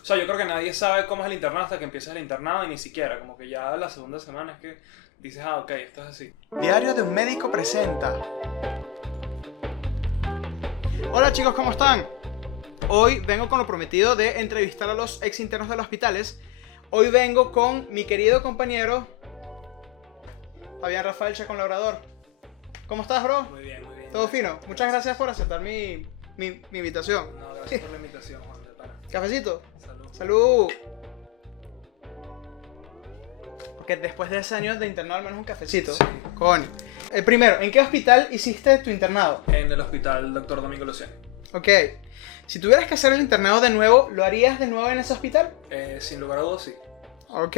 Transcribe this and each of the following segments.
O sea, yo creo que nadie sabe cómo es el internado hasta que empiezas el internado y ni siquiera, como que ya la segunda semana es que dices, ah, ok, esto es así. Diario de un médico presenta. Hola chicos, ¿cómo están? Hoy vengo con lo prometido de entrevistar a los ex internos de los hospitales. Hoy vengo con mi querido compañero Fabián Rafael Chacón Labrador. ¿Cómo estás, bro? Muy bien, muy bien. ¿Todo fino? Muchas gracias por aceptar mi invitación. No, gracias por la invitación, Juan de Pana. ¿Cafecito? Salud. ¡Salud! Porque después de ese años de internado al menos un cafecito. Sí. Coño. Primero, ¿en qué hospital hiciste tu internado? En el hospital Dr. Domingo Luciani. Ok. Si tuvieras que hacer el internado de nuevo, ¿lo harías de nuevo en ese hospital? Sin lugar a dudas, sí. Ok.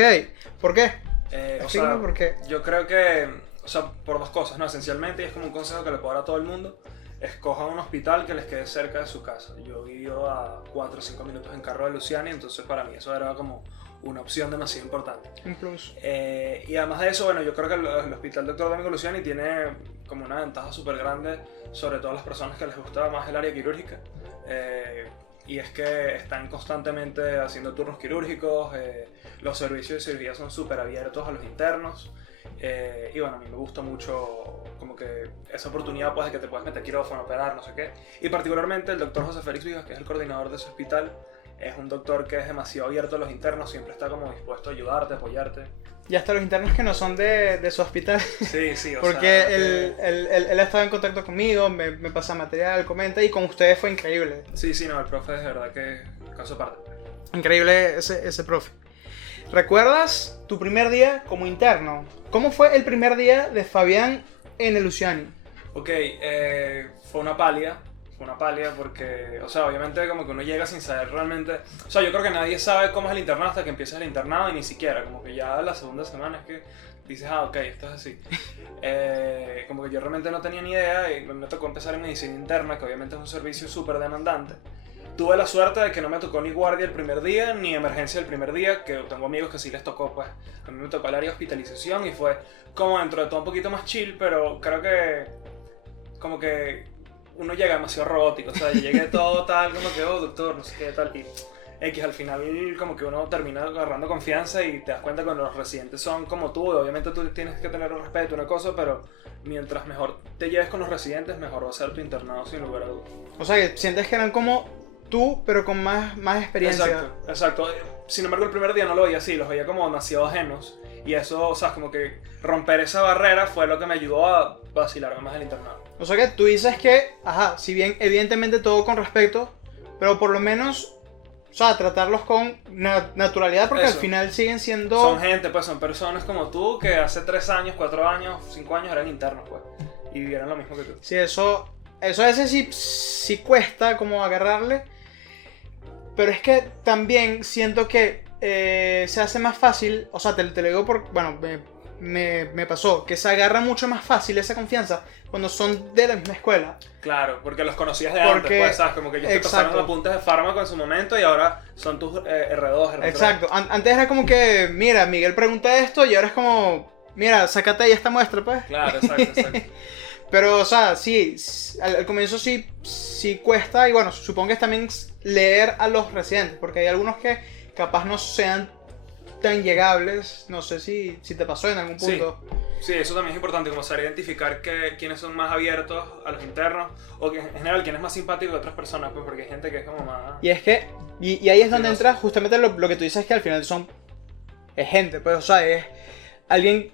¿Por qué? O Explícame sea, por qué. yo creo que, o sea, por dos cosas, ¿no? Esencialmente, y es como un consejo que le puedo dar a todo el mundo, escojan un hospital que les quede cerca de su casa. Yo vivo a 4 o 5 minutos en carro de Luciani, entonces para mí eso era como una opción demasiado importante. Un plus. Y además de eso, bueno, yo creo que el Hospital Dr. Domingo Luciani tiene como una ventaja súper grande sobre todo a las personas que les gusta más el área quirúrgica. Y es que están constantemente haciendo turnos quirúrgicos, los servicios de cirugía son súper abiertos a los internos. Y bueno, a mí me gusta mucho como que esa oportunidad pues, de que te puedes meter quirófano, operar, no sé qué. Y particularmente el doctor José Félix Vivas, que es el coordinador de ese hospital, es un doctor que es demasiado abierto a los internos, siempre está como dispuesto a ayudarte, a apoyarte. Y hasta los internos que no son de su hospital. Sí, sí, o Porque sea, él ha estado en contacto conmigo, me pasa material, comenta, y con ustedes fue increíble. Sí, sí, no, el profe es de verdad que caso aparte. Increíble ese profe. ¿Recuerdas tu primer día como interno? ¿Cómo fue el primer día de Fabián en el Luciani? Ok, fue una palia porque, o sea, obviamente como que uno llega sin saber realmente, o sea, yo creo que nadie sabe cómo es el internado hasta que empiezas el internado y ni siquiera, como que ya la segunda semana es que dices, ah, ok, esto es así. Como que yo realmente no tenía ni idea y me tocó empezar en medicina interna, que obviamente es un servicio súper demandante. Tuve la suerte de que no me tocó ni guardia el primer día, ni emergencia el primer día, que tengo amigos que sí les tocó, pues. A mí me tocó el área de hospitalización y fue como dentro de todo un poquito más chill, pero creo que como que uno llega demasiado robótico, o sea, yo llegué todo tal, como que, oh, doctor, no sé qué, tal, y X, al final como que uno termina agarrando confianza y te das cuenta que los residentes son como tú, obviamente tú tienes que tener un respeto, una cosa, pero mientras mejor te lleves con los residentes, mejor va a ser tu internado sin lugar a dudas. O sea, que sientes que eran como tú, pero con más experiencia. Exacto, exacto. Sin embargo, el primer día no lo veía así, los veía como demasiado ajenos. Y eso, o sea, como que romper esa barrera fue lo que me ayudó a vacilarme más el internado. O sea que tú dices que, ajá, si bien evidentemente todo con respeto, pero por lo menos, o sea, tratarlos con naturalidad, porque Eso. al final siguen siendo... Son gente, pues son personas como tú que hace 3 años, 4 años, 5 años eran internos, pues. Y vivieron lo mismo que tú. Sí, eso a veces sí cuesta como agarrarle, pero es que también siento que se hace más fácil, o sea, te lo digo por, bueno, me pasó, que se agarra mucho más fácil esa confianza cuando son de la misma escuela. Claro, porque los conocías de Porque- antes, pues, ¿sabes? Como que ellos te pasaron exacto. apuntes de fármaco en su momento y ahora son tus R2, R3. Exacto, antes era como que, mira, Miguel pregunta esto y ahora es como, mira, sácate ahí esta muestra, pues. Claro, exacto, exacto. Pero, o sea, sí, al comienzo sí cuesta, y bueno, supongo que es también leer a los residentes, porque hay algunos que capaz no sean tan llegables, no sé si te pasó en algún Sí. punto. Sí, eso también es importante, como saber identificar quiénes son más abiertos a los internos o que en general quién es más simpático que otras personas, pues porque hay gente que es como más... Y es que, y ahí es donde Sí, entra justamente lo que tú dices, que al final es gente, pues, o sea, es alguien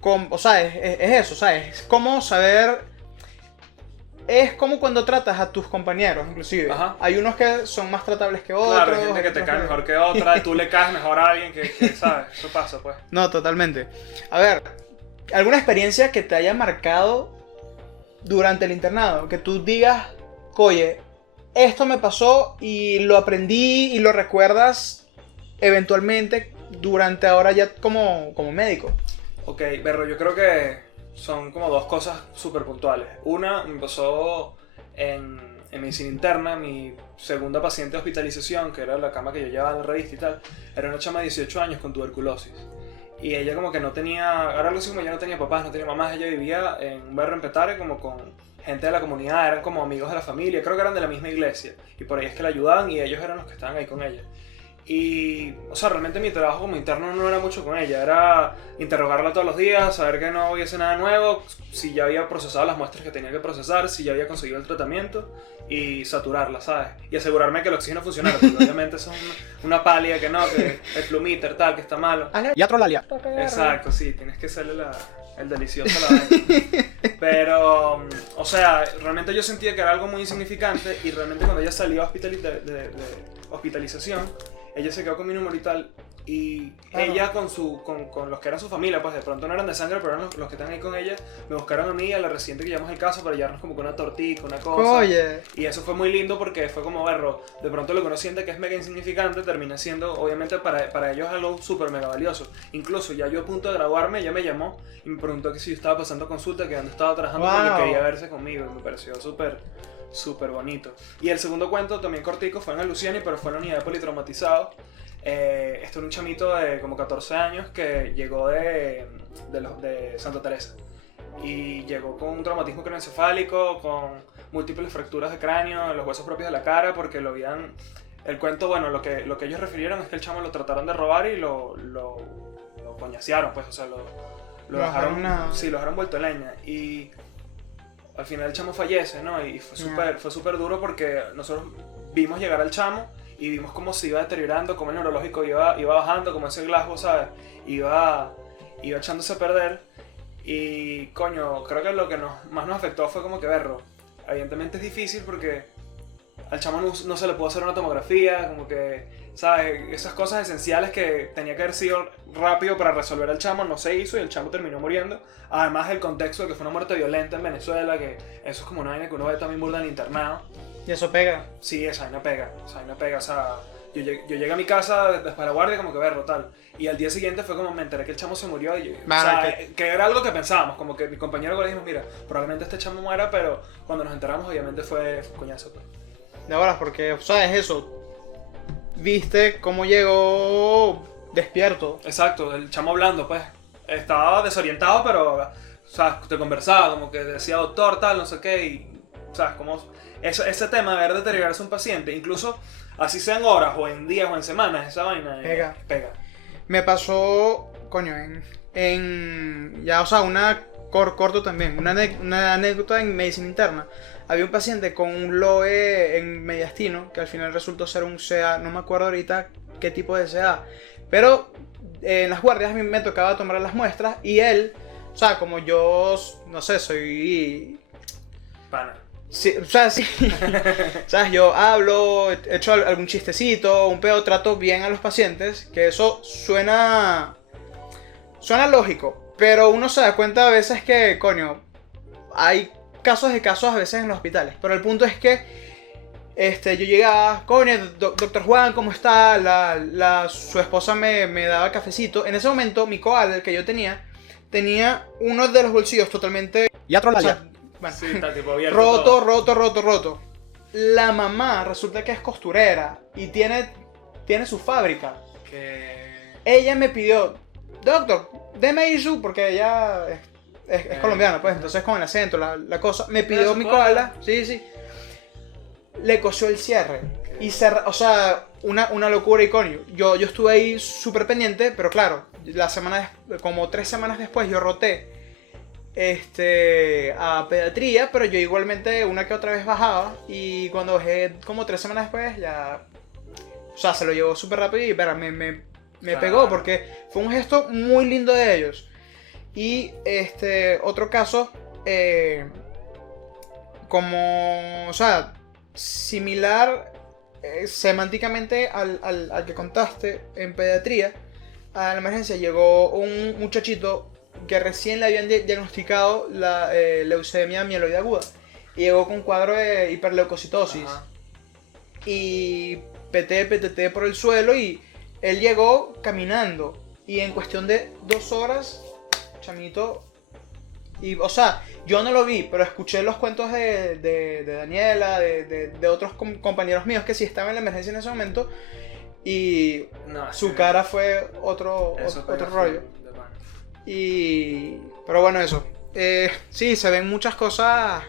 con, o sea, es eso, o sea, es como saber, es como cuando tratas a tus compañeros, inclusive. Ajá. Hay unos que son más tratables que otros. Claro, hay gente que te otros cae mejor que otra, tú le caes mejor a alguien que ¿sabes? Eso pasa, pues. No, totalmente. A ver, ¿alguna experiencia que te haya marcado durante el internado? Que tú digas, oye, esto me pasó y lo aprendí y lo recuerdas eventualmente durante ahora ya como médico. Ok, Berro, yo creo que son como dos cosas súper puntuales. Una, me pasó en medicina interna, mi segunda paciente de hospitalización, que era la cama que yo llevaba en la revista y tal, era una chama de 18 años con tuberculosis. Y ella como que no tenía, ahora algo así como ella no tenía papás, no tenía mamás, ella vivía en un barrio en Petare como con gente de la comunidad, eran como amigos de la familia, creo que eran de la misma iglesia. Y por ahí es que la ayudaban y ellos eran los que estaban ahí con ella. Y, o sea, realmente mi trabajo como interno no era mucho con ella, era interrogarla todos los días, saber que no hubiese nada nuevo, si ya había procesado las muestras que tenía que procesar, si ya había conseguido el tratamiento y saturarla, ¿sabes? Y asegurarme que el oxígeno funcionara, porque obviamente eso es una pálida que no, que el flumíter tal, que está malo. Y atrolalia. Exacto, sí, tienes que hacerle el delicioso a la vaina. Pero, o sea, realmente yo sentía que era algo muy insignificante y realmente cuando ella salió de hospitalización, ella se quedó con mi número y tal. Y ella con los que eran su familia, pues de pronto no eran de sangre, pero eran los que están ahí con ella, me buscaron a mí y a la residente que llevamos el caso para llevarnos como con una tortita, una cosa. Oye. Y eso fue muy lindo porque fue como verlo. De pronto lo que uno siente que es mega insignificante termina siendo, obviamente, para ellos algo súper mega valioso. Incluso ya yo a punto de graduarme, ella me llamó y me preguntó que si yo estaba pasando consulta, que dónde estaba trabajando, porque quería verse conmigo. Y me pareció súper bonito. Y el segundo cuento, también cortico, fue en el Luciani, pero fue en la unidad de politraumatizados. Esto era un chamito de como 14 años que llegó de Santa Teresa y llegó con un traumatismo craneoencefálico, con múltiples fracturas de cráneo en los huesos propios de la cara, porque lo habían... El cuento, bueno, lo que ellos refirieron es que el chamo lo trataron de robar y lo coñacearon, pues, o sea, lo dejaron... Sí, lo dejaron vuelto leña. Y al final el chamo fallece, ¿no? Y fue súper duro porque nosotros vimos llegar al chamo y vimos cómo se iba deteriorando, cómo el neurológico iba bajando, como ese Glasgow, ¿sabes? Iba echándose a perder. Y, coño, creo que lo que más nos afectó fue como que verlo. Evidentemente es difícil porque al chamo no se le pudo hacer una tomografía, como que, ¿sabes? Esas cosas esenciales que tenía que haber sido rápido para resolver al chamo no se hizo y el chamo terminó muriendo. Además del contexto de que fue una muerte violenta en Venezuela, que eso es como una vaina que uno ve también burda en el internado. ¿Y eso pega? Sí, esa vaina pega, o sea, yo llegué a mi casa después de la guardia como que verlo tal, y al día siguiente fue como me enteré que el chamo se murió y o sea, que era algo que pensábamos, como que mi compañero le dijimos, mira, probablemente este chamo muera, pero cuando nos enteramos obviamente fue coñazo. Pues. De ahora, porque, ¿sabes eso? Viste cómo llegó despierto. Exacto, el chamo hablando, pues, estaba desorientado, pero, o sea, te conversaba, como que decía doctor, tal, no sé qué, y, ¿sabes? Como... Ese tema de ver deteriorarse un paciente, incluso así sean horas o en días o en semanas, esa vaina pega. Me pasó, coño, ya, o sea, corto también, una anécdota en medicina interna. Había un paciente con un LOE en mediastino, que al final resultó ser un CA, no me acuerdo ahorita qué tipo de CA, pero en las guardias a mí me tocaba tomar las muestras y él, o sea, como yo, no sé, soy... Pana. Sí, o sea, sí. ¿Sabes? Yo hablo, echo algún chistecito, un pedo, trato bien a los pacientes, que eso suena lógico, pero uno se da cuenta a veces que, coño, hay casos a veces en los hospitales, pero el punto es que yo llegaba, coño, doctor Juan, ¿cómo está? Su esposa me daba cafecito. En ese momento, mi koala, el que yo tenía uno de los bolsillos totalmente... Y atrolaya. Bueno, sí, está tipo abierto. roto. La mamá resulta que es costurera y tiene su fábrica. Ella me pidió, doctor, deme Isu, porque ella es colombiana, pues, entonces con el acento, la cosa. Me pidió mi koala, sí. Le cosió el cierre. Y o sea, una locura, y coño. Yo estuve ahí súper pendiente, pero claro, como 3 semanas después yo roté a pediatría, pero yo igualmente una que otra vez bajaba, y cuando bajé como 3 semanas después ya, o sea, se lo llevó súper rápido y me pegó porque fue un gesto muy lindo de ellos. Y otro caso como, o sea, similar semánticamente al que contaste en pediatría. A la emergencia llegó un muchachito que recién le habían diagnosticado la leucemia mieloide aguda. Y llegó con cuadro de hiperleucocitosis. Ajá. Y PTT por el suelo, y él llegó caminando. Y en cuestión de 2 horas, chamito... Y, o sea, yo no lo vi, pero escuché los cuentos de Daniela, de otros compañeros míos que sí estaban en la emergencia en ese momento. Y su cara fue otro rollo. Pero bueno, eso. Sí, se ven muchas cosas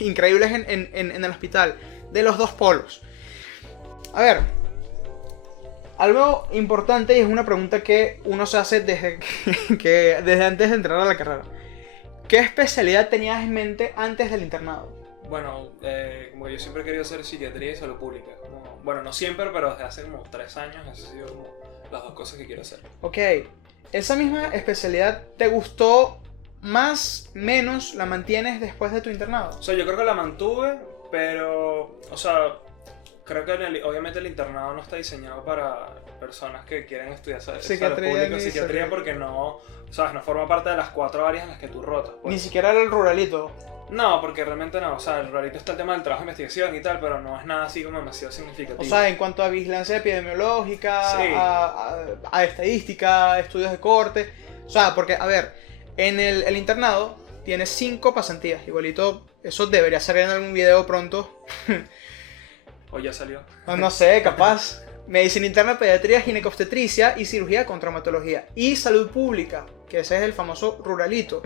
increíbles en el hospital, de los dos polos. A ver, algo importante y es una pregunta que uno se hace desde antes de entrar a la carrera. ¿Qué especialidad tenías en mente antes del internado? Bueno, como yo siempre he querido hacer psiquiatría y salud pública. Bueno, no siempre, pero desde hace como 3 años, esas han sido como las 2 cosas que quiero hacer. Ok, ¿esa misma especialidad te gustó más, menos, la mantienes después de tu internado? O sea, yo creo que la mantuve, pero, o sea, creo que obviamente el internado no está diseñado para personas que quieren estudiar salud pública o psiquiatría porque no, ¿sabes? No forma parte de las 4 áreas en las que tú rotas. Pues. Ni siquiera era el ruralito. No, porque realmente no, o sea, el ruralito está el tema del trabajo de investigación y tal, pero no es nada así como demasiado significativo. O sea, en cuanto a vigilancia epidemiológica, sí. a estadística, estudios de corte. O sea, porque, a ver, en el internado tienes 5 pasantías. Igualito, eso debería salir en algún video pronto. ¿O ya salió? No sé, capaz. Medicina interna, pediatría, ginecobstetricia y cirugía con traumatología. Y salud pública, que ese es el famoso ruralito.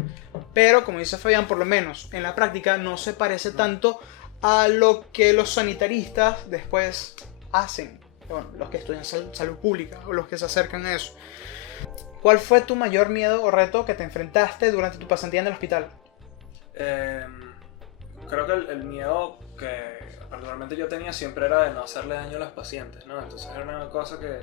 Pero, como dice Fabián, por lo menos en la práctica no se parece tanto a lo que los sanitaristas después hacen. Bueno, los que estudian salud pública o los que se acercan a eso. ¿Cuál fue tu mayor miedo o reto que te enfrentaste durante tu pasantía en el hospital? Creo que el miedo que particularmente yo tenía siempre era de no hacerle daño a los pacientes, ¿no? Entonces era una cosa que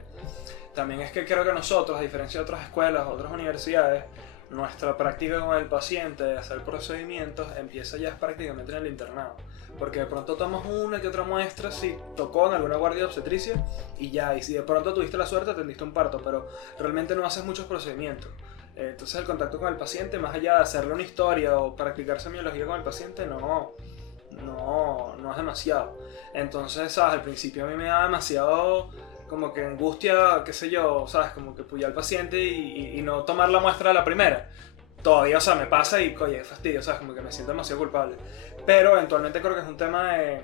también es que creo que nosotros, a diferencia de otras escuelas, otras universidades, nuestra práctica con el paciente de hacer procedimientos empieza ya prácticamente en el internado. Porque de pronto tomas una que otra muestra si tocó en alguna guardia de obstetricia y ya, y si de pronto tuviste la suerte atendiste un parto, pero realmente no haces muchos procedimientos. Entonces el contacto con el paciente, más allá de hacerle una historia o practicar semiología con el paciente, no es demasiado. Entonces, ¿sabes? Al principio a mí me da demasiado como que angustia, qué sé yo, ¿sabes? Como que puyar al paciente y no tomar la muestra a la primera. Todavía, o sea, me pasa y, oye, fastidio, ¿sabes? Como que me siento demasiado culpable. Pero eventualmente creo que es un tema de...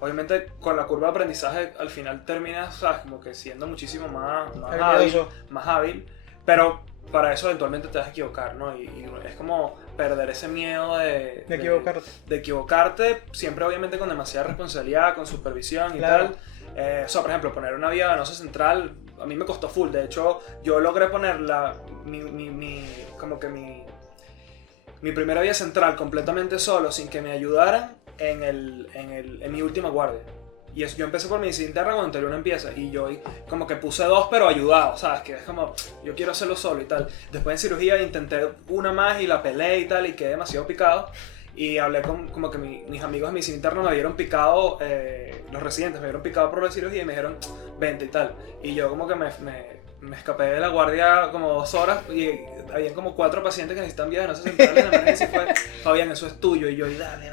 Obviamente con la curva de aprendizaje al final terminas, ¿sabes? Como que siendo muchísimo más hábil. Pero para eso eventualmente te vas a equivocar, ¿no? Y es como perder ese miedo de equivocarte, siempre obviamente con demasiada responsabilidad, con supervisión y tal. O sea, por ejemplo, poner una vía venosa central a mí me costó full. De hecho, yo logré poner mi primera vía central completamente solo, sin que me ayudaran en mi última guardia. Y yo empecé por medicina interna cuando Anterior empieza. Y yo como que puse 2, pero ayudado, ¿sabes? Que es como, yo quiero hacerlo solo y tal. Después en cirugía intenté una más y la peleé y tal, y quedé demasiado picado. Y hablé con como que mis amigos de medicina interna me vieron picado, los residentes me vieron picado por la cirugía y me dijeron, vente y tal. Y yo como que me escapé de la guardia como 2 horas y habían como 4 pacientes que necesitan vía venosa central en emergencia y fue, Fabián, eso es tuyo. Y yo, y dale.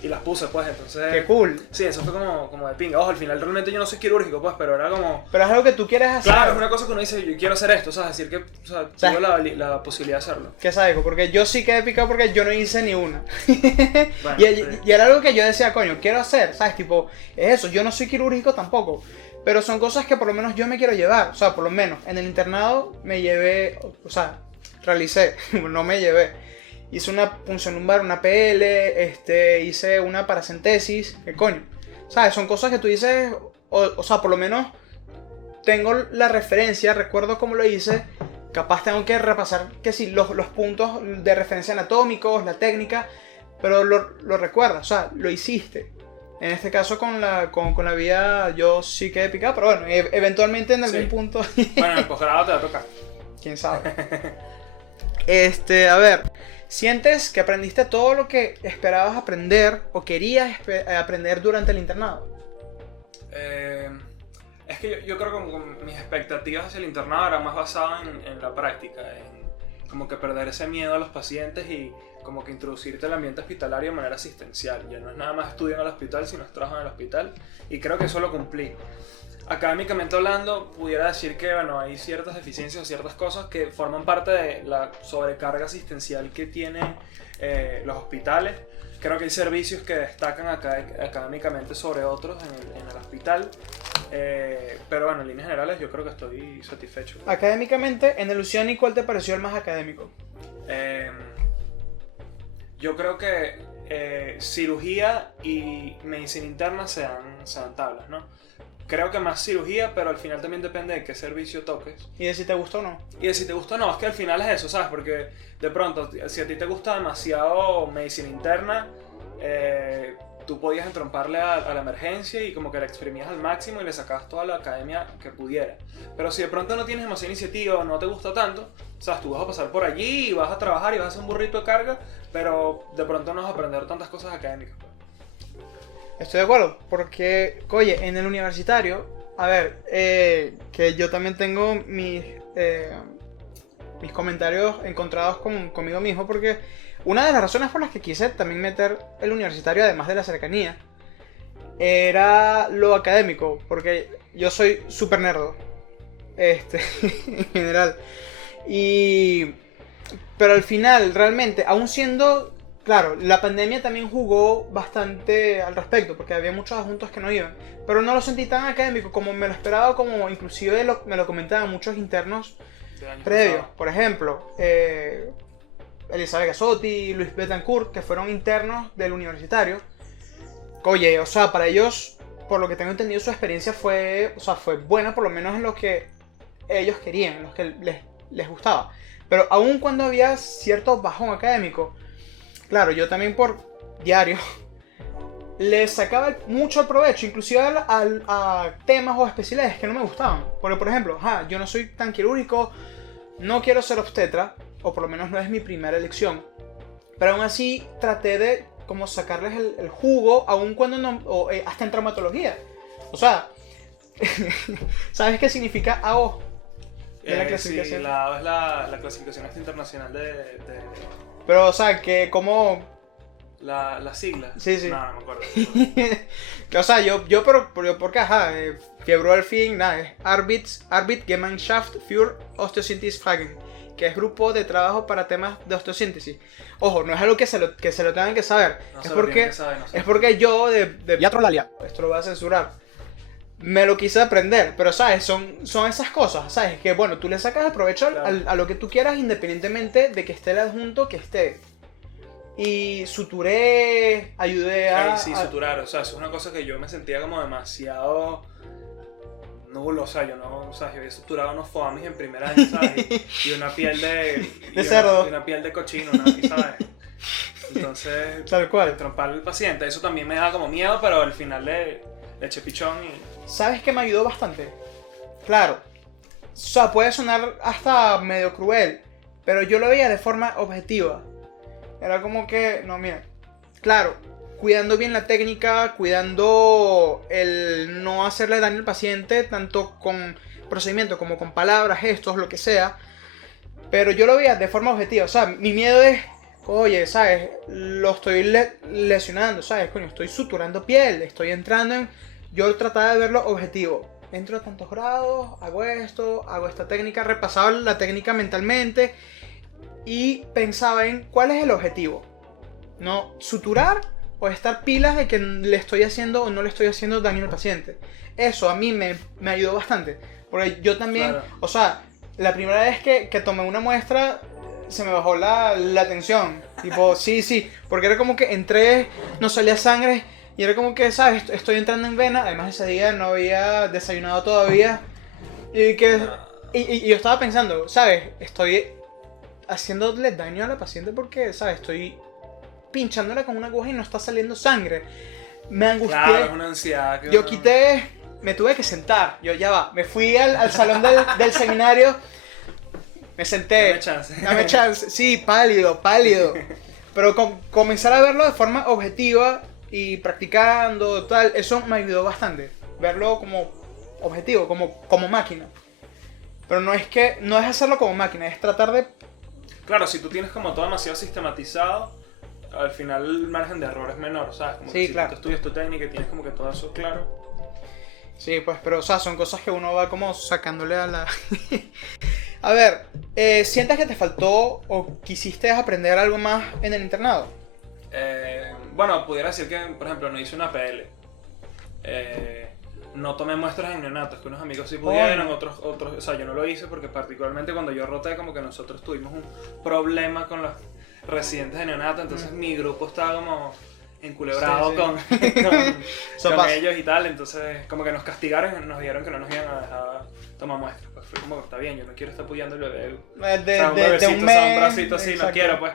Y las puse, pues, entonces... ¡Qué cool! Sí, eso fue como de pinga. Ojo, al final realmente yo no soy quirúrgico, pues, pero era como... Pero es algo que tú quieres hacer. Claro, es una cosa que uno dice, yo quiero hacer esto, ¿sabes? Decir que, o sea, tengo la posibilidad de hacerlo. Qué sádico, porque yo sí quedé picado porque yo no hice ni una. Bueno, y era algo que yo decía, coño, quiero hacer, ¿sabes? Tipo, es eso, yo no soy quirúrgico tampoco. Pero son cosas que por lo menos yo me quiero llevar. O sea, por lo menos en el internado me llevé, o sea, realicé, no me llevé. Hice una punción lumbar, una PL, hice una paracentesis, ¿qué coño? ¿Sabes? Son cosas que tú dices, o sea, por lo menos tengo la referencia, recuerdo cómo lo hice. Capaz tengo que repasar, que sí, los puntos de referencia anatómicos, la técnica, pero lo recuerdas, o sea, lo hiciste. En este caso con la vía yo sí quedé picado, pero bueno, eventualmente en algún punto... Bueno, en el posgrado te va a tocar. ¿Quién sabe? A ver, ¿sientes que aprendiste todo lo que esperabas aprender o querías aprender durante el internado? Es que yo creo que mis expectativas hacia el internado eran más basadas en la práctica, en como que perder ese miedo a los pacientes y como que introducirte al ambiente hospitalario de manera asistencial. Ya no es nada más estudio en el hospital, sino es trabajo en el hospital, y creo que eso lo cumplí. Académicamente hablando, pudiera decir que bueno, hay ciertas deficiencias o ciertas cosas que forman parte de la sobrecarga asistencial que tienen los hospitales. Creo que hay servicios que destacan académicamente sobre otros en el hospital. Pero bueno, en líneas generales yo creo que estoy satisfecho. Académicamente, en el Luciani, ¿cuál te pareció el más académico? Yo creo que cirugía y medicina interna se dan tablas, ¿no? creo que más cirugía, pero al final también depende de qué servicio toques. Y de si te gusta o no. Y de si te gusta o no, es que al final es eso, ¿sabes? Porque de pronto, si a ti te gusta demasiado medicina interna, tú podías entromparle a la emergencia y como que la exprimías al máximo y le sacabas toda la academia que pudiera. Pero si de pronto no tienes demasiada iniciativa o no te gusta tanto, ¿sabes? Tú vas a pasar por allí y vas a trabajar y vas a hacer un burrito de carga, pero de pronto no vas a aprender tantas cosas académicas. Estoy de acuerdo, porque, oye, en el universitario, a ver, que yo también tengo mis comentarios encontrados conmigo mismo, porque una de las razones por las que quise también meter el universitario, además de la cercanía, era lo académico, porque yo soy súper nerdo, en general, pero al final, realmente, aún siendo... Claro, la pandemia también jugó bastante al respecto, porque había muchos adjuntos que no iban, pero no lo sentí tan académico como me lo esperaba, como inclusive me lo comentaban muchos internos previos. Por ejemplo, Elizabeth Gasotti, Luis Betancourt, que fueron internos del universitario. Oye, o sea, para ellos, por lo que tengo entendido, su experiencia fue buena, por lo menos en lo que ellos querían, en lo que les gustaba. Pero aun cuando había cierto bajón académico, claro, yo también por diario le sacaba mucho provecho, inclusive a temas o especialidades que no me gustaban. Porque, por ejemplo, yo no soy tan quirúrgico, no quiero ser obstetra, o por lo menos no es mi primera elección. Pero aún así traté de como sacarles el jugo, aun cuando no, hasta en traumatología. O sea, ¿sabes qué significa AO? De la clasificación. Sí, la AO es la clasificación internacional de... Pero, o sea, que como... La sigla. Sí, sí. No me acuerdo. O sea, yo porque, Fiebre al fin, nada, es Arbeitsgemeinschaft für Osteosynthese-Fragen, que es grupo de trabajo para temas de osteosíntesis. Ojo, no es algo que se lo tengan que saber. No es porque, saber, no sé. es porque yo de Yatrolalia, esto lo voy a censurar, me lo quise aprender, pero sabes, son esas cosas, sabes, que bueno, tú le sacas el provecho Claro. a lo que tú quieras independientemente de que esté el adjunto que esté. Y suturé, ayudé a... Sí, suturar, o sea, eso es una cosa que yo me sentía como demasiado nulo, o sea, yo había suturado unos foamis en primer año, ¿sabes? Y una piel de cerdo. Una piel de cochino, ¿no? ¿Y sabes? Entonces, Tal cual. trompar al paciente, eso también me da como miedo, pero al final le eché pichón y... ¿Sabes qué me ayudó bastante? Claro, o sea, puede sonar hasta medio cruel, pero yo lo veía de forma objetiva. Era como que, no, mira, claro, cuidando bien la técnica, cuidando el no hacerle daño al paciente, tanto con procedimiento como con palabras, gestos, lo que sea. Pero yo lo veía de forma objetiva, o sea, mi miedo es, oye, ¿sabes? Lo estoy lesionando, ¿sabes? Coño, estoy suturando piel, estoy entrando en... Yo trataba de verlo objetivo. Entro a tantos grados, hago esto, hago esta técnica, repasaba la técnica mentalmente y pensaba en cuál es el objetivo. No suturar o estar pilas de que le estoy haciendo o no le estoy haciendo daño al paciente. Eso a mí me ayudó bastante. Porque yo también, Claro. o sea, la primera vez que tomé una muestra se me bajó la tensión. Tipo, sí, porque era como que entré, no salía sangre y era como que, ¿sabes? Estoy entrando en vena. Además ese día no había desayunado todavía. Y yo estaba pensando, ¿sabes? Estoy haciéndole daño a la paciente porque, ¿sabes? Estoy pinchándola con una aguja y no está saliendo sangre. Me angustié. Claro, es una ansiedad que Yo uno- quité, me tuve que sentar. Yo ya va, me fui al salón del seminario, me senté. Dame chance. Dame chance. Sí, pálido. Pero comenzar a verlo de forma objetiva y practicando, tal, eso me ayudó bastante. Verlo como objetivo, como máquina. Pero no es hacerlo como máquina, es tratar de... Claro, si tú tienes como todo demasiado sistematizado, al final el margen de error es menor, ¿sabes? Como Sí, que si claro. tú estudias tu técnica y tienes como que todo eso claro. Sí, pues, pero, o sea, son cosas que uno va como sacándole a la... A ver, ¿sientes que te faltó o quisiste aprender algo más en el internado? Bueno, pudiera decir que, por ejemplo, no hice una PL. No tomé muestras en neonatos, que unos amigos sí pudieron, Coño. otros, o sea, yo no lo hice porque particularmente cuando yo roté, como que nosotros tuvimos un problema con los residentes de neonato, entonces mi grupo estaba como enculebrado Sí, con, Eso con pasa. ellos y tal, entonces como que nos castigaron y nos dijeron que no nos iban a dejar tomar muestras. Pues fue como, está bien, yo no quiero estar apoyando el bebé. O sea, un bebecito, De un o sea, un mes. bracito así, no Exacto. quiero, pues.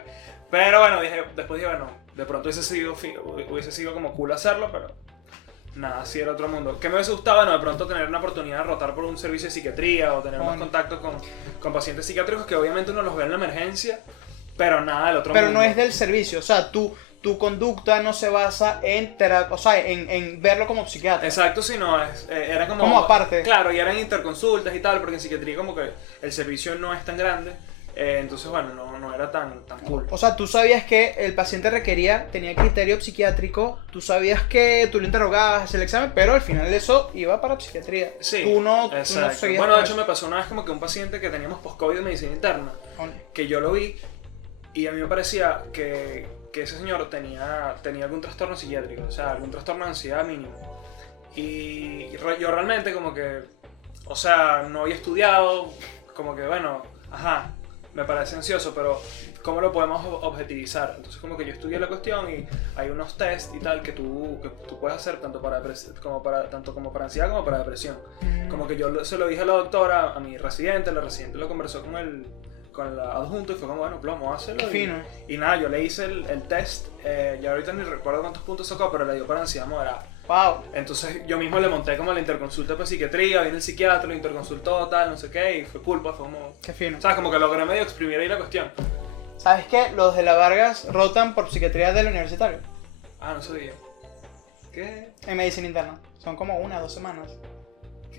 Pero bueno, después dije, bueno, de pronto hubiese sido como cool hacerlo, pero nada, así era otro mundo. ¿Qué me hubiese gustado? Bueno, de pronto tener una oportunidad de rotar por un servicio de psiquiatría o tener más Bueno. contacto con pacientes psiquiátricos que obviamente uno los ve en la emergencia, pero nada del otro Pero mundo. no es del servicio, o sea, tu conducta no se basa en o sea, en verlo como psiquiatra. Exacto, sí, no, era como... Como aparte. Claro, y eran interconsultas y tal, porque en psiquiatría como que el servicio no es tan grande, entonces bueno, no era tan cool. O sea, tú sabías que el paciente tenía criterio psiquiátrico, tú sabías que tú lo interrogabas, hacías el examen, pero al final eso iba para psiquiatría. Sí, Tú no exacto. seguías Bueno, de con hecho eso. me pasó una vez como que un paciente que teníamos post-COVID de medicina interna, que yo lo vi y a mí me parecía que ese señor tenía algún trastorno psiquiátrico, o sea, algún trastorno de ansiedad mínimo. Y yo realmente como que, o sea, no había estudiado, como que bueno, ajá, me parece ansioso, pero ¿cómo lo podemos objetivizar? Entonces como que yo estudié la cuestión y hay unos test y tal que tú puedes hacer tanto como para ansiedad como para depresión. Como que yo se lo dije a la doctora, a mi residente, la residente lo conversó con el adjunto y fue como, bueno, plomo, hácelo. Qué fino. Y nada, yo le hice el test, ya ahorita ni recuerdo cuántos puntos sacó, pero le dio para ansiedad moderada. Wow. Entonces yo mismo le monté como la interconsulta para psiquiatría, vino el psiquiatra, lo interconsultó, tal, no sé qué, y fue culpa, fue como... Qué fino. ¿Sabes? Como que logré medio exprimir ahí la cuestión. ¿Sabes qué? Los de la Vargas rotan por psiquiatría del universitario, Ah, no sabía. ¿Qué? en medicina interna. Son como 1 o 2 semanas.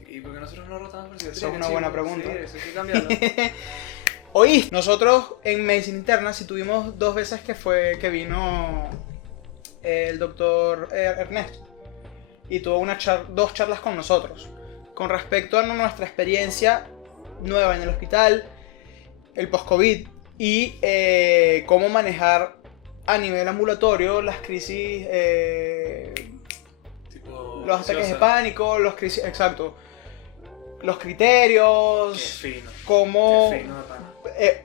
¿Y por qué nosotros no rotamos por psiquiatría? Esa es Qué una chivo. buena pregunta. Sí, eso hay que cambiarlo. Oí, nosotros en medicina interna sí tuvimos 2 veces que vino el doctor Ernesto y tuvo 2 charlas con nosotros con respecto a nuestra experiencia nueva en el hospital, el post-COVID y cómo manejar a nivel ambulatorio las crisis, Tipo, los ataques de ansiosa. pánico, exacto, los Qué criterios, fino. cómo... Qué fino de pana.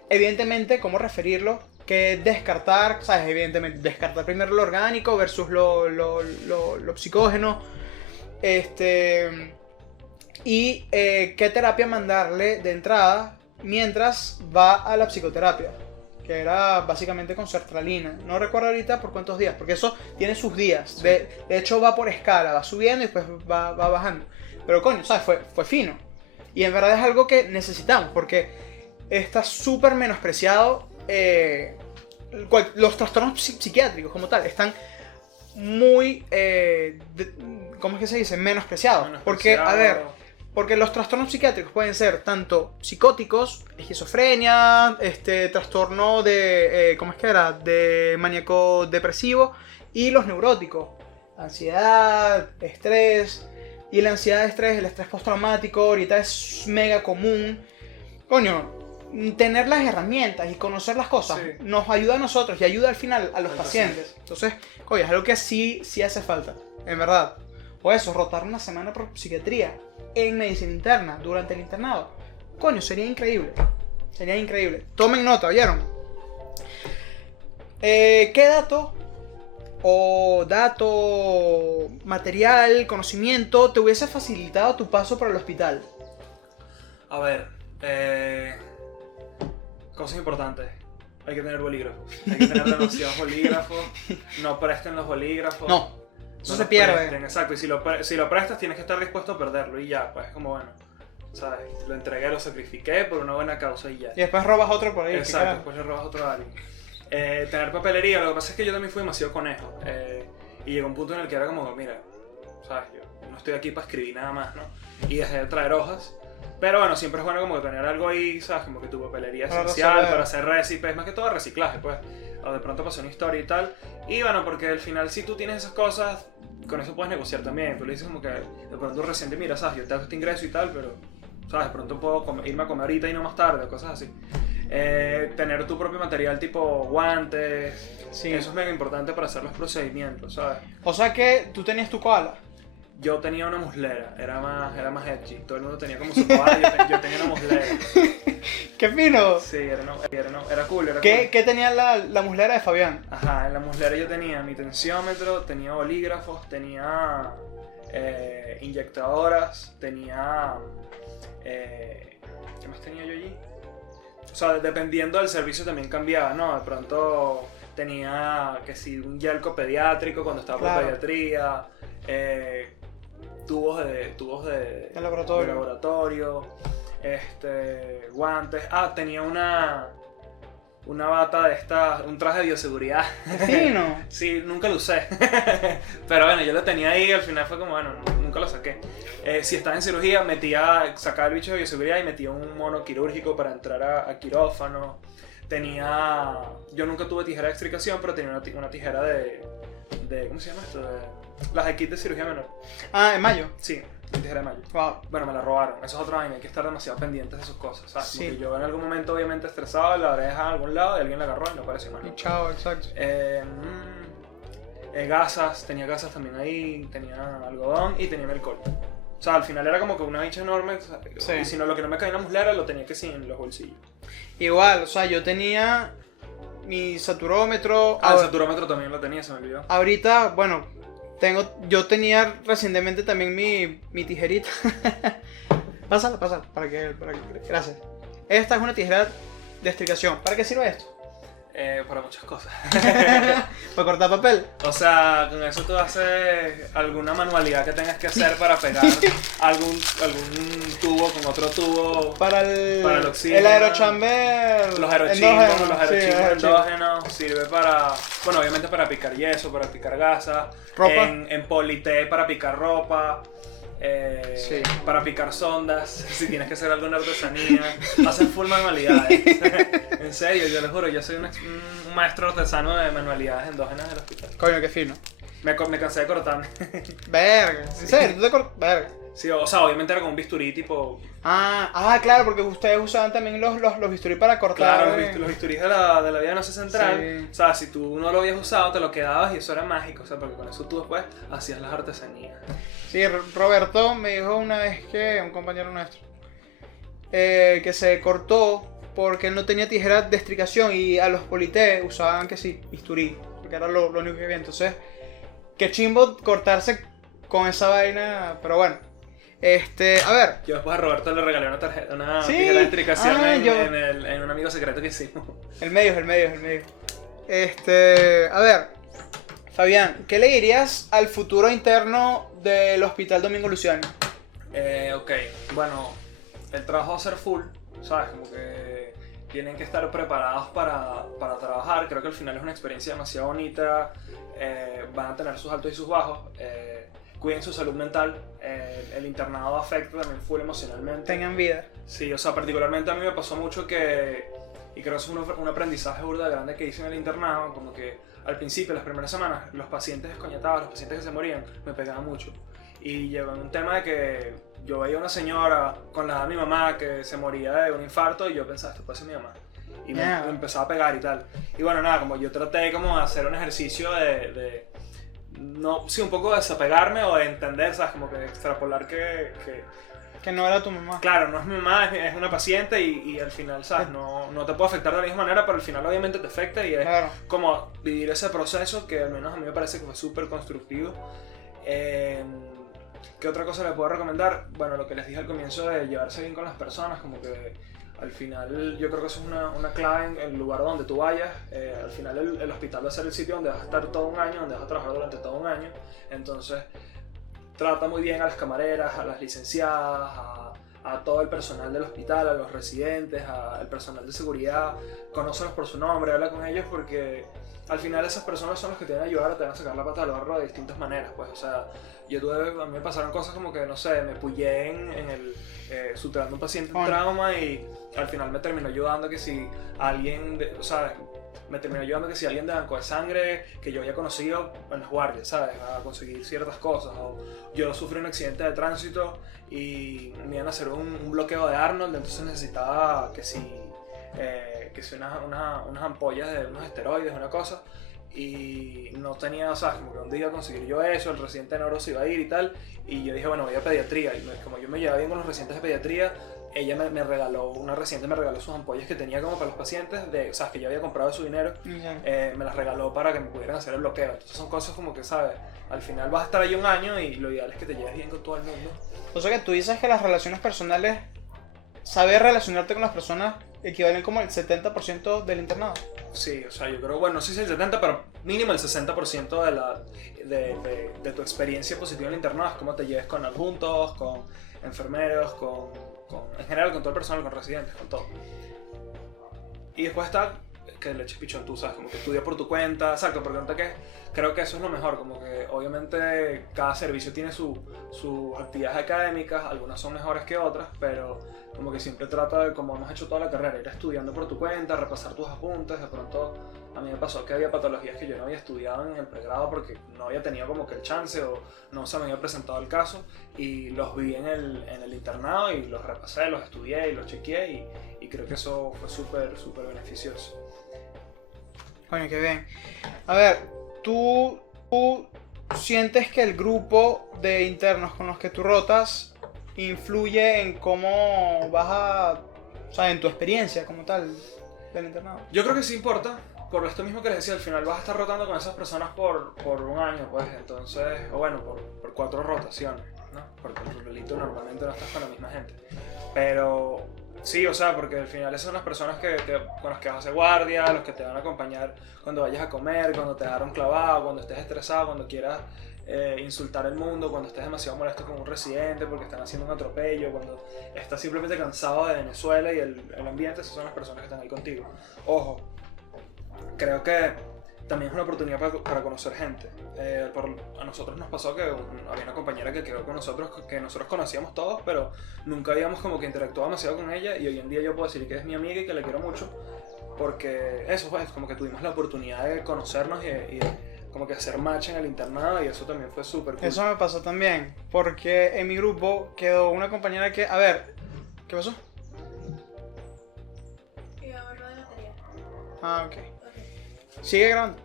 Evidentemente, cómo referirlo, que descartar, ¿sabes? Evidentemente, descartar primero lo orgánico versus lo psicógeno. Y qué terapia mandarle de entrada mientras va a la psicoterapia, que era básicamente con sertralina. No recuerdo ahorita por cuántos días, porque eso tiene sus días. Sí. De hecho, va por escala, va subiendo y después va bajando. Pero coño, ¿sabes? Fue fino. Y en verdad es algo que necesitamos, porque está súper menospreciado. Los trastornos psiquiátricos como tal están muy, ¿cómo es que se dice? Menospreciados. Porque, a ver, porque los trastornos psiquiátricos pueden ser tanto psicóticos, esquizofrenia, trastorno de, ¿cómo es que era? De maníaco depresivo, y los neuróticos, ansiedad, estrés. Y la ansiedad, el estrés postraumático, ahorita es mega común. Coño, tener las herramientas y conocer las cosas Sí. nos ayuda a nosotros y ayuda al final a los Al pacientes. Entonces, coño, es algo que sí hace falta, en verdad. O eso, rotar una semana por psiquiatría en medicina interna durante el internado. Coño, sería increíble. Sería increíble. Tomen nota, ¿oyeron? ¿Qué dato material, conocimiento te hubiese facilitado tu paso por el hospital? A ver, cosas importantes. Hay que tener bolígrafos. Hay que tener demasiados bolígrafos. No presten los bolígrafos. No, eso No se los pierde. presten, exacto. Y si lo prestas, tienes que estar dispuesto a perderlo. Y ya, pues, como bueno, ¿sabes? Lo entregué, lo sacrifiqué por una buena causa y ya. Y después robas otro por ahí. ¿qué Exacto, carajo? después le robas otro a alguien. Tener papelería, lo que pasa es que yo también fui demasiado conejo. Y llegó un punto en el que era como, mira, ¿sabes? Yo no estoy aquí para escribir nada más, ¿no? Y dejé de traer hojas. Pero bueno, siempre es bueno como que tener algo ahí, ¿sabes? Como que tu papelería Para esencial resolver. para hacer recipes, más que todo reciclaje, pues. O de pronto pasó una historia y tal. Y bueno, porque al final si tú tienes esas cosas, con eso puedes negociar también. Tú le dices como que de pronto reciente, mira, ¿sabes? Yo te hago este ingreso y tal, pero, ¿sabes? De pronto puedo irme a comer ahorita y no más tarde, cosas así. Tener tu propio material tipo guantes, Sí. eso es mega importante para hacer los procedimientos, ¿sabes? O sea que tú tenías tu koala. Yo tenía una muslera, era más edgy, todo el mundo tenía como su koala, yo tenía una muslera. ¡Qué fino! Sí, era cool, era ¿Qué, cool. qué tenía la muslera de Fabián? Ajá, en la muslera yo tenía mi tensiómetro, tenía bolígrafos, tenía inyectadoras, tenía... ¿qué más tenía yo allí? O sea, dependiendo del servicio también cambiaba, ¿no? De pronto tenía, que si un yelco pediátrico cuando estaba por Claro. pediatría, tubos de laboratorio, guantes. Ah, tenía una bata de estas, un traje de bioseguridad. ¡Qué fino! Sí, nunca lo usé. Pero bueno, yo lo tenía ahí y al final fue como, bueno, nunca lo saqué. Si estaba en cirugía, sacaba el bicho de bioseguridad y metía un mono quirúrgico para entrar a quirófano. Yo nunca tuve tijera de extricación, pero tenía una tijera de ¿cómo se llama esto? Las de kit de cirugía menor. Ah, en mayo. Sí, tijera de mayo. Wow. Bueno, me la robaron. Eso es otra vaina, hay que estar demasiado pendientes de sus cosas, ¿sabes? Sí. Porque yo en algún momento, obviamente, estresado, la habré dejado en algún lado y alguien la agarró y no apareció más. Y chao, exacto. Gasas, tenía gasas también ahí, tenía algodón y tenía alcohol. O sea, al final era como que una bicha enorme, o sea, Sí. y si no, lo que no me caía en la muslera lo tenía que sí en los bolsillos. Igual, o sea, yo tenía mi saturómetro. El saturómetro también lo tenía, se me olvidó. Ahorita, bueno, yo tenía recientemente también mi tijerita. Pásala, gracias. Esta es una tijera de extricación. ¿Para qué sirve esto? Para muchas cosas. Para cortar papel. O sea, con eso tú haces alguna manualidad que tengas que hacer para pegar algún tubo con otro tubo. Para el oxígeno. El aerochamber. Los aerochimbos, los aerochimbos sí, endógenos, sirve para, bueno, obviamente para picar yeso, para picar gasas, Ropa. en polité para picar ropa, Sí. para picar sondas, si tienes que hacer alguna artesanía, hacen full manualidades. En serio, yo les juro, yo soy un maestro artesano de manualidades endógenas del hospital. Coño, qué fino. Me cansé de cortarme. Verga. ¿En serio? ¿Tú te cortas? Verga. Sí, o sea, obviamente era con un bisturí tipo... Claro, porque ustedes usaban también los bisturí para cortar. Claro, los bisturís de la vía venosa central. Sí. O sea, si tú no lo habías usado, te lo quedabas y eso era mágico. O sea, porque con eso tú después hacías las artesanías. Sí, Roberto me dijo una vez que, un compañero nuestro, que se cortó porque él no tenía tijera de extricación y a los polités usaban que sí, bisturí, porque era lo único que había. Entonces, qué chimbo cortarse con esa vaina, pero bueno. A ver. Yo después a Roberto le regalé una Sí. tijera de extricación yo- en un amigo secreto que hicimos. El medio. A ver, Fabián, ¿qué le dirías al futuro interno del Hospital Domingo Luciano? Ok, bueno, el trabajo va a ser full, ¿sabes? Como que tienen que estar preparados para trabajar. Creo que al final es una experiencia demasiado bonita. Van a tener sus altos y sus bajos. Cuiden su salud mental. El internado afecta también full emocionalmente. Tengan vida. Sí, o sea, particularmente a mí me pasó mucho que, y creo que es un aprendizaje burda grande que hice en el internado, como que al principio, las primeras semanas, los pacientes descoñetados, los pacientes que se morían, me pegaban mucho. Y llegó un tema de que yo veía una señora con la edad de mi mamá que se moría de un infarto y yo pensaba, esto puede ser mi mamá. Y me empezaba a pegar y tal. Y bueno, nada, como yo traté como de hacer un ejercicio no, sí, un poco de desapegarme o de entender, ¿sabes? Como que extrapolar que Que no era tu mamá. claro, no es mi mamá, es una paciente y al final, ¿sabes? No te puede afectar de la misma manera, pero al final obviamente te afecta y es Claro. como vivir ese proceso que al menos a mí me parece que fue súper constructivo. ¿Qué otra cosa le puedo recomendar? Bueno, lo que les dije al comienzo de llevarse bien con las personas, como que al final yo creo que eso es una clave en el lugar donde tú vayas. Al final el hospital va a ser el sitio donde vas a estar todo un año, donde vas a trabajar durante todo un año. Entonces, trata muy bien a las camareras, a las licenciadas, a todo el personal del hospital, a los residentes, al personal de seguridad. Conócelos por su nombre, habla con ellos porque al final esas personas son las que te van a ayudar, te van a sacar la pata del barro de distintas maneras. Pues, o sea, a mí me pasaron cosas como que, no sé, me puyé suturando a un paciente en trauma y al final me terminó ayudando que si alguien, me terminó ayudando que si alguien de banco de sangre que yo había conocido en las guardias, ¿sabes? A conseguir ciertas cosas. O yo sufrí un accidente de tránsito y me iban a hacer un bloqueo de Arnold, entonces necesitaba que si unas ampollas de unos esteroides, una cosa. Y no tenía, ¿sabes? Como que dónde iba a conseguir yo eso, el residente de neuro se iba a ir y tal. Y yo dije, bueno, voy a pediatría. Y como yo me llevaba bien con los residentes de pediatría, ella me regaló, una residente me regaló sus ampollas que tenía como para los pacientes, o sea, que yo había comprado de su dinero, me las regaló para que me pudieran hacer el bloqueo. Entonces son cosas como que, ¿sabes? Al final vas a estar ahí un año y lo ideal es que te lleves bien con todo el mundo. O sea que tú dices que las relaciones personales, saber relacionarte con las personas equivalen como el 70% del internado. Sí, o sea, yo creo, bueno, no sé si el 70, pero mínimo el 60% de tu experiencia positiva en el internado es cómo te lleves con adjuntos, con enfermeros, en general con todo el personal, con residentes, con todo. Y después está que le eches pichón tú, ¿sabes? Como que estudia por tu cuenta, exacto, porque creo que eso es lo mejor, como que obviamente cada servicio tiene sus actividades académicas, algunas son mejores que otras, pero como que siempre trata de, como hemos hecho toda la carrera, ir estudiando por tu cuenta, repasar tus apuntes. De pronto a mí me pasó que había patologías que yo no había estudiado en el pregrado porque no había tenido como que el chance o no se me había presentado el caso, y los vi en el internado y los repasé, los estudié y los chequeé, y creo que eso fue súper beneficioso. Coño, qué bien. A ver, ¿tú sientes que el grupo de internos con los que tú rotas influye en cómo o sea, en tu experiencia como tal del internado? Yo creo que sí importa, por esto mismo que les decía, al final vas a estar rotando con esas personas por un año, pues, entonces, o bueno, por 4 rotaciones, ¿no? Porque en Ruralito normalmente no estás con la misma gente, pero sí, o sea, porque al final esas son las personas con las que vas a hacer guardia, los que te van a acompañar cuando vayas a comer, cuando te agarren clavado, cuando estés estresado, cuando quieras insultar el mundo, cuando estés demasiado molesto con un residente porque están haciendo un atropello, cuando estás simplemente cansado de Venezuela y el ambiente. Esas son las personas que están ahí contigo. Ojo, creo que también es una oportunidad para conocer gente. A nosotros nos pasó que había una compañera que quedó con nosotros, que nosotros conocíamos todos, pero nunca habíamos como que interactuado demasiado con ella, y hoy en día yo puedo decir que es mi amiga y que la quiero mucho, porque eso pues, como que tuvimos la oportunidad de conocernos y como que hacer match en el internado, y eso también fue súper cool. Eso me pasó también, porque en mi grupo quedó una compañera que, a ver, ¿qué pasó? Iba a volver de batería. Ah, ok. ¿Sigue grabando?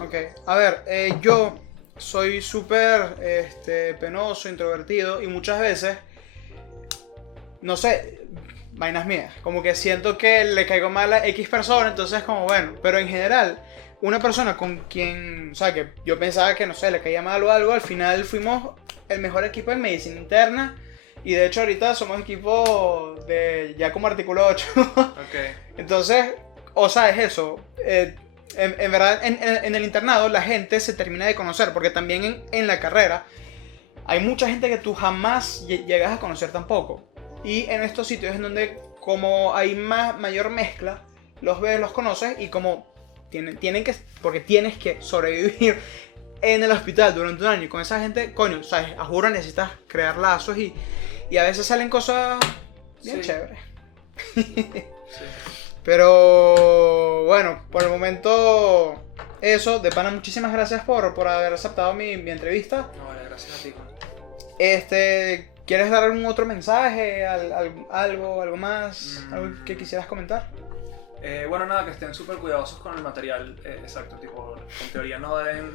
Ok. A ver, yo soy súper penoso, introvertido, y muchas veces, no sé, vainas mías, como que siento que le caigo mal a X persona, entonces como bueno, pero en general, una persona con quien, o sea, que yo pensaba que, no sé, le caía mal o algo, al final fuimos el mejor equipo en medicina interna, y de hecho ahorita somos equipo de ya como artículo 8. Okay. Entonces, o sea, es eso. En verdad, en el internado la gente se termina de conocer, porque también en la carrera hay mucha gente que tú jamás llegas a conocer tampoco. Y en estos sitios en donde, como hay mayor mezcla, los ves, los conoces, y como porque tienes que sobrevivir en el hospital durante un año, y con esa gente, coño, ¿sabes? A juro necesitas crear lazos, y a veces salen cosas bien chéveres. Sí. Pero bueno, por el momento eso. De pana, muchísimas gracias por haber aceptado mi entrevista. No, vale, gracias a ti. ¿Quieres dar algún otro mensaje? ¿Algo más? ¿Algo que quisieras comentar? Bueno, nada, que estén súper cuidadosos con el material, exacto, tipo, en teoría no deben,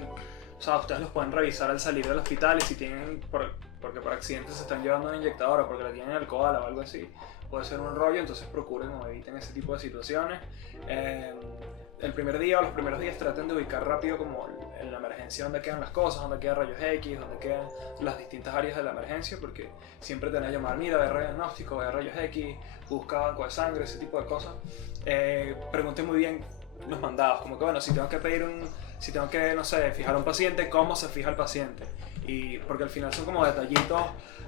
o sea, ustedes los pueden revisar al salir del hospital, y si tienen, porque por accidente se están llevando una inyectadora, porque la tienen alcohol o algo así, puede ser un rollo, entonces procuren o eviten ese tipo de situaciones. El primer día o los primeros días traten de ubicar rápido como en la emergencia dónde quedan las cosas, dónde quedan rayos X, dónde quedan las distintas áreas de la emergencia, porque siempre te van a llamar, mira, ve diagnóstico, ve rayos X, busca banco de sangre, ese tipo de cosas. Pregunten muy bien los mandados, como que bueno, si tengo que, no sé, fijar a un paciente, ¿cómo se fija el paciente? Y porque al final son como detallitos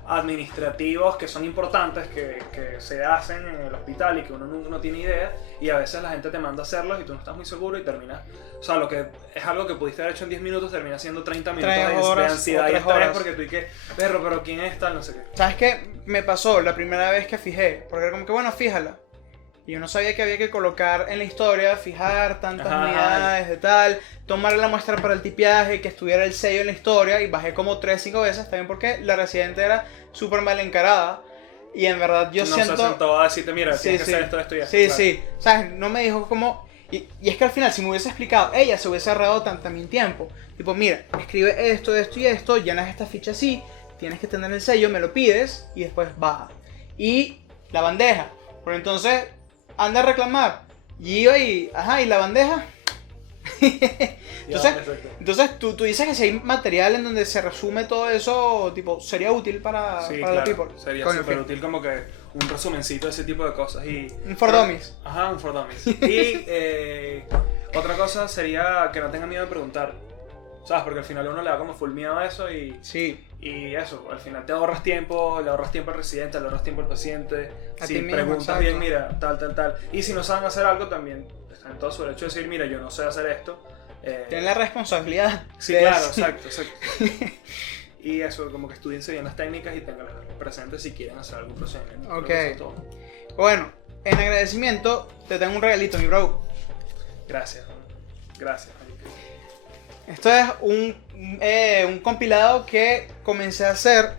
administrativos que son importantes, que se hacen en el hospital y que uno no tiene idea, y a veces la gente te manda a hacerlos y tú no estás muy seguro y terminas, o sea, lo que es algo que pudiste haber hecho en 10 minutos termina siendo 30 minutos de ansiedad y estrés, porque tú y que, pero ¿quién es tal? No sé qué. ¿Sabes qué? Me pasó la primera vez que fijé, porque era como que bueno, fíjala. Y yo no sabía que había que colocar en la historia, fijar tantas unidades de tal, tomar la muestra para el tipiaje, que estuviera el sello en la historia, y bajé como 3-5 veces, también porque la residente era súper mal encarada, y en verdad yo siento... No se sentó a decirte, mira, tienes que hacer esto y esto. Sí, claro. Sí, ¿sabes? No me dijo como... Y es que al final, si me hubiese explicado, ella se hubiese ahorrado también tiempo. Tipo, mira, escribe esto y esto, llenas esta ficha así, tienes que tener el sello, me lo pides, y después baja. Y la bandeja. Pero entonces, anda a reclamar. Y iba y, ajá, ¿y la bandeja? Entonces tú dices que si hay material en donde se resume todo eso, tipo, sería útil para claro, los people. sería súper útil como que un resumencito de ese tipo de cosas. Un for dummies. Ajá, un for dummies. Y otra cosa sería que no tenga miedo de preguntar. ¿Sabes? Porque al final uno le da como full miedo a eso y... Sí. Y eso, al final te ahorras tiempo, le ahorras tiempo al residente, le ahorras tiempo al paciente. A Si ti mismo, preguntas exacto. bien, mira, tal. Y si no saben hacer algo también, están en todo su derecho de decir, mira, yo no sé hacer esto. Tienen la responsabilidad. Sí, de claro, decir. exacto. Y eso, como que estudiense bien las técnicas y tenganlas presentes si quieren hacer algún procedimiento. Ok. Creo que eso es todo. Bueno, en agradecimiento te tengo un regalito, mi bro. Gracias, marica. Esto es un compilado que comencé a hacer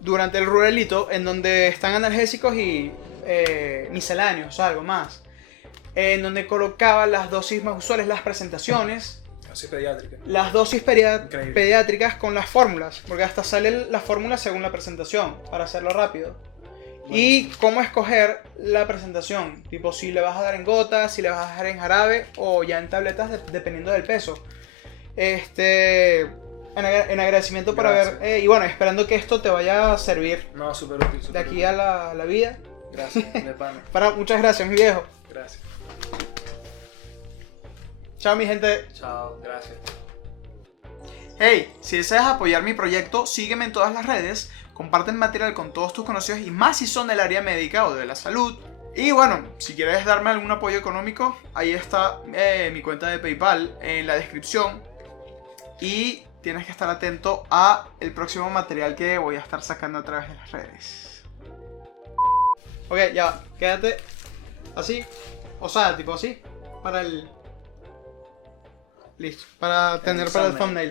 durante el ruralito, en donde están analgésicos y misceláneos, o sea, algo más. En donde colocaba las dosis más usuales, las presentaciones, Dosis pediátrica. las dosis Increíble. pediátricas con las fórmulas, porque hasta sale la fórmula según la presentación, para hacerlo rápido. Y cómo escoger la presentación, tipo si le vas a dar en gotas, si le vas a dejar en jarabe o ya en tabletas, dependiendo del peso. En agradecimiento por Gracias. haber... y bueno, esperando que esto te vaya a servir No, súper útil. de aquí a la vida. Gracias, de pana. Muchas gracias, mi viejo. Gracias. Chao, mi gente. Chao, gracias. Hey, si deseas apoyar mi proyecto, sígueme en todas las redes, comparte el material con todos tus conocidos y más si son del área médica o de la salud. Y bueno, si quieres darme algún apoyo económico, ahí está mi cuenta de PayPal en la descripción. Y tienes que estar atento a el próximo material que voy a estar sacando a través de las redes. Ok, ya va, quédate así, o sea, tipo así, para el... Listo, para tener para el thumbnail.